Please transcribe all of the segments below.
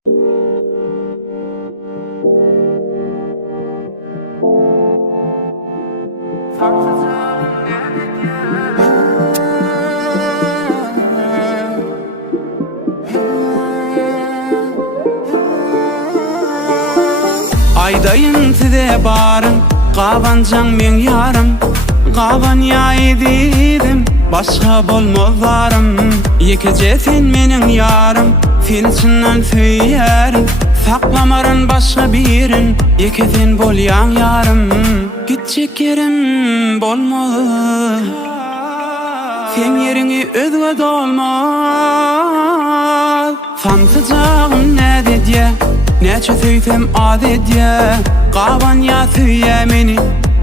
Aydayın tide barım, qabancan men yarım. Qaban ýaýdydım, başga bolmazlarım. Yekece sen meniň yarım, sen içinden söýärim. Saklamarın başga birin, yekeden bolýan yarım. Gitjek yerim bolmaz, sen ýeriňi özge dolmaz. Sansyjagym näde diýe, näçe söýsem adet diýe. Qaban ýa söýýä meni,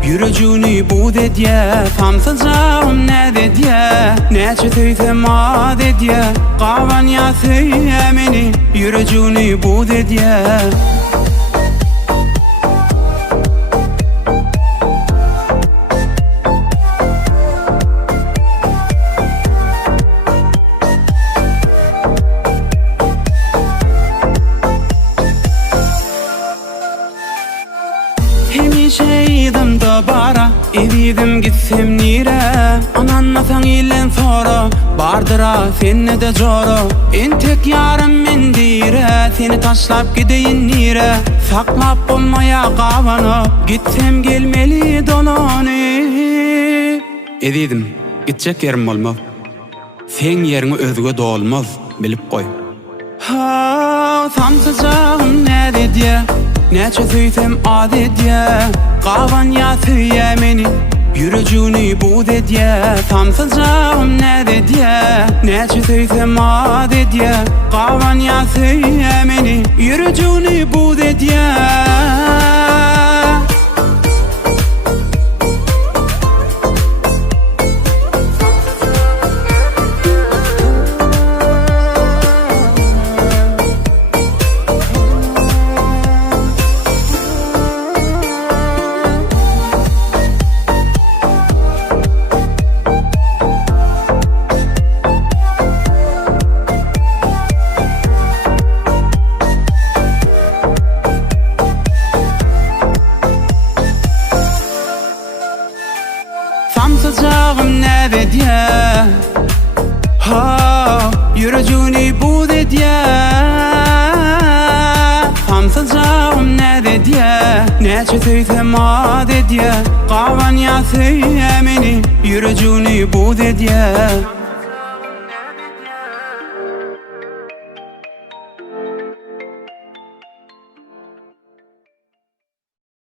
ýürejini bu diýe. Sansyjagym näde diýe, näçe söýsem adet diýe. Qaban ýa söýýä meni, ýürejini bu diýe. Hemişeydim da bara, edidim gitsem nire. Ananmasaň ilen sora, bardyra senne de joro. En tek yarım men dire, seni taşlap gideyin nire. Saklap bolmaýa gabana, gitsem gelmeli dolany. Edidim, gitjek yerim bolmaz, sen ýeriňi özge dolmaz, bilip goý. Ha, sansyjagym näde diýe, näçe söýsem adet diýe. Qaban ýa söýýä meni, ýürejini bu diýe. Sansyjagym näde diýe, näçe söýsem adet diýe. Qaban ýa söýýä meni, ýürejini bu diýe. Sansyjagym näde diýe, ha, ýürejini bu diýe. Sansyjagym näde diýe, näçe söýsem adet diýe. Qaban ýa söýýä meni, ýürejini bu diýe.